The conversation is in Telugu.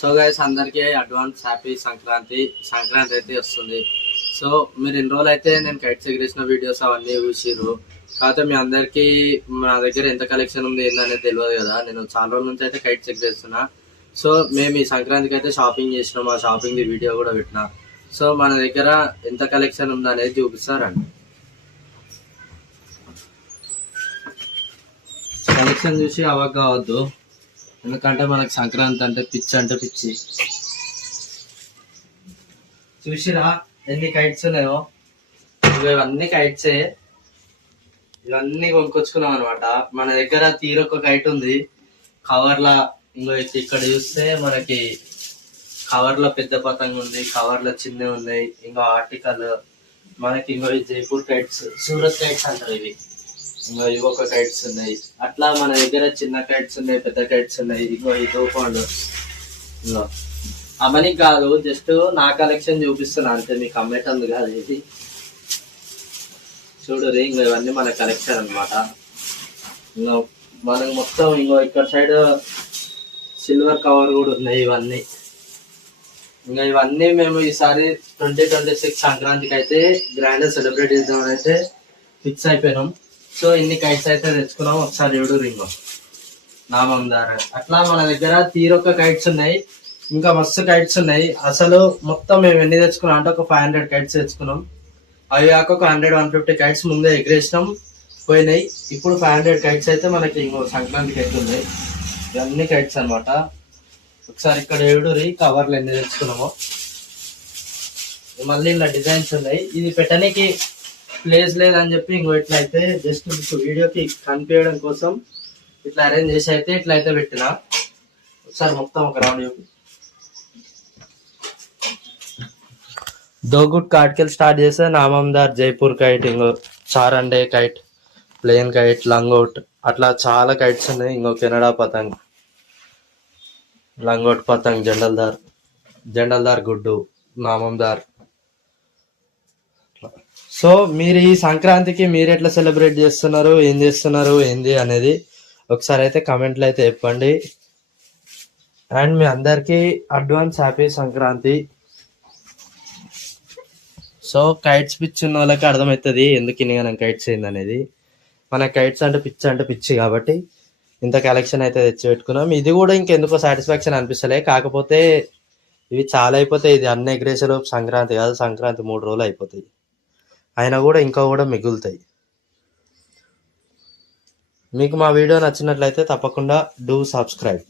సో గైస్ అందరికీ అడ్వాన్స్ హ్యాపీ సంక్రాంతి. సంక్రాంతి అయితే వస్తుంది. సో మీరు ఇన్ని రోజులు అయితే నేను కైట్స్ ఎగిరేసిన వీడియోస్ అవన్నీ చూసిర్రు. కాకపోతే మీ అందరికీ మా దగ్గర ఎంత కలెక్షన్ ఉంది ఏందనేది తెలియదు కదా. నేను చాలా రోజుల నుంచి అయితే కైట్స్ ఎగిరేస్తున్నా. సో మేము ఈ సంక్రాంతికి అయితే షాపింగ్ చేసినాం. ఆ షాపింగ్ వీడియో కూడా పెట్టినా. సో మన దగ్గర ఎంత కలెక్షన్ ఉంది అనేది చూపిస్తారండి. కలెక్షన్ చూసి అవాక్ కావద్దు, ఎందుకంటే మనకు సంక్రాంతి అంటే పిచ్చి. చూసిరా ఎన్ని కైట్స్ ఉన్నాయో. ఇవన్నీ కైట్సే, ఇవన్నీ కొనుక్కొచ్చుకున్నాం అనమాట. మన దగ్గర తీరొక్క కైట్ ఉంది కవర్లా. ఇంకో ఇక్కడ చూస్తే మనకి కవర్లో పెద్ద పతంగ ఉంది, కవర్లో చిన్న ఉన్నాయి. ఇంకో ఆర్టికల్ మనకి ఇంకో జైపూర్ కైట్స్, సూరత్ కైట్స్ అంటారు ఇవి. ఇంకో ఇవి ఒక కైట్స్ ఉన్నాయి. అట్లా మన దగ్గర చిన్న కైట్స్ ఉన్నాయి, పెద్ద కైట్స్ ఉన్నాయి. ఇంకో ఈ దూపండు ఇంకో అవన్నీ కాదు, జస్ట్ నా కలెక్షన్ చూపిస్తున్నా అంతే, మీకు అమ్మేటందుకు కాదు ఇది. చూడు రే, ఇంకో ఇవన్నీ మన కలెక్షన్ అనమాట. ఇంకో మనకు మొత్తం ఇంకో ఇక్కడ సైడ్ సిల్వర్ కవర్ కూడా ఉన్నాయి ఇవన్నీ. ఇంకా ఇవన్నీ మేము ఈసారి 2026 సంక్రాంతికి అయితే గ్రాండ్ సెలబ్రేట్ చేద్దామని అయితే ఫిక్స్ అయిపోయినాం. సో ఇన్ని కైట్స్ అయితే తెచ్చుకున్నాం. ఒకసారి ఏడు రింగో నామందార. అట్లా మన దగ్గర తీరొక్క కైట్స్ ఉన్నాయి, ఇంకా మస్తు కైట్స్ ఉన్నాయి. అసలు మొత్తం మేము ఎన్ని తెచ్చుకున్నాం అంటే ఒక 500 కైట్స్ తెచ్చుకున్నాం. అవి కాక ఒక 100-150 కైట్స్ ముందే ఎగిరేసినాం, పోయినాయి. ఇప్పుడు 500 కైట్స్ అయితే మనకి ఇంకో సంక్రాంతికి అయితే ఉన్నాయి. ఇవన్నీ కైట్స్ అనమాట. ఒకసారి ఇక్కడ ఏడురి కవర్లు ఎన్ని తెచ్చుకున్నామో. మళ్ళీ ఇలా డిజైన్స్ ఉన్నాయి. ఇది పెట్టడానికి ప్లేస్ లేదని చెప్పి ఇంకో ఇట్లా అయితే జస్ట్ వీడియోకి కనిపించడం కోసం ఇట్లా అరేంజ్ చేసి అయితే ఇట్లా అయితే పెట్టిన. ఒకసారి మొత్తం ఒక రౌండ్ చూపి. దోగుట్ కాట్కెళ్ళి స్టార్ట్ చేస్తే నామందార్, జైపూర్ కైట్, ఇంకో చారండే కైట్, ప్లేన్ కైట్, లంగౌట్, అట్లా చాలా కైట్స్ ఉన్నాయి. ఇంకో కెనడా పతంగ్, లంగోట్ పతంగ్, జండల్దార్ గుడ్డు, నామందార్. సో మీరు ఈ సంక్రాంతికి మీరు ఎట్లా సెలబ్రేట్ చేస్తున్నారు, ఏం చేస్తున్నారు ఏంది అనేది ఒకసారి అయితే కామెంట్లో అయితే చెప్పండి. అండ్ మీ అందరికీ advance happy Sankranti. So kites పిచ్చి ఉన్న వాళ్ళకి అర్థమవుతుంది ఎందుకు ఇన్ని కైట్స్ అయింది అనేది. మన కైట్స్ అంటే పిచ్చి కాబట్టి ఇంత కలెక్షన్ అయితే తెచ్చి పెట్టుకున్నాం. ఇది కూడా ఇంకెందుకో సాటిస్ఫాక్షన్ అనిపిస్తలే. కాకపోతే ఇవి చాలా అయిపోతాయి. ఇది అన్ని ఎగ్రేసలు సంక్రాంతి కాదు, సంక్రాంతి 3 రోజులు అయిపోతాయి. అయినా కూడా ఇంకా కూడా మిగులుతాయి. మీకు మా వీడియో నచ్చినట్లయితే తప్పకుండా డూ సబ్స్క్రైబ్.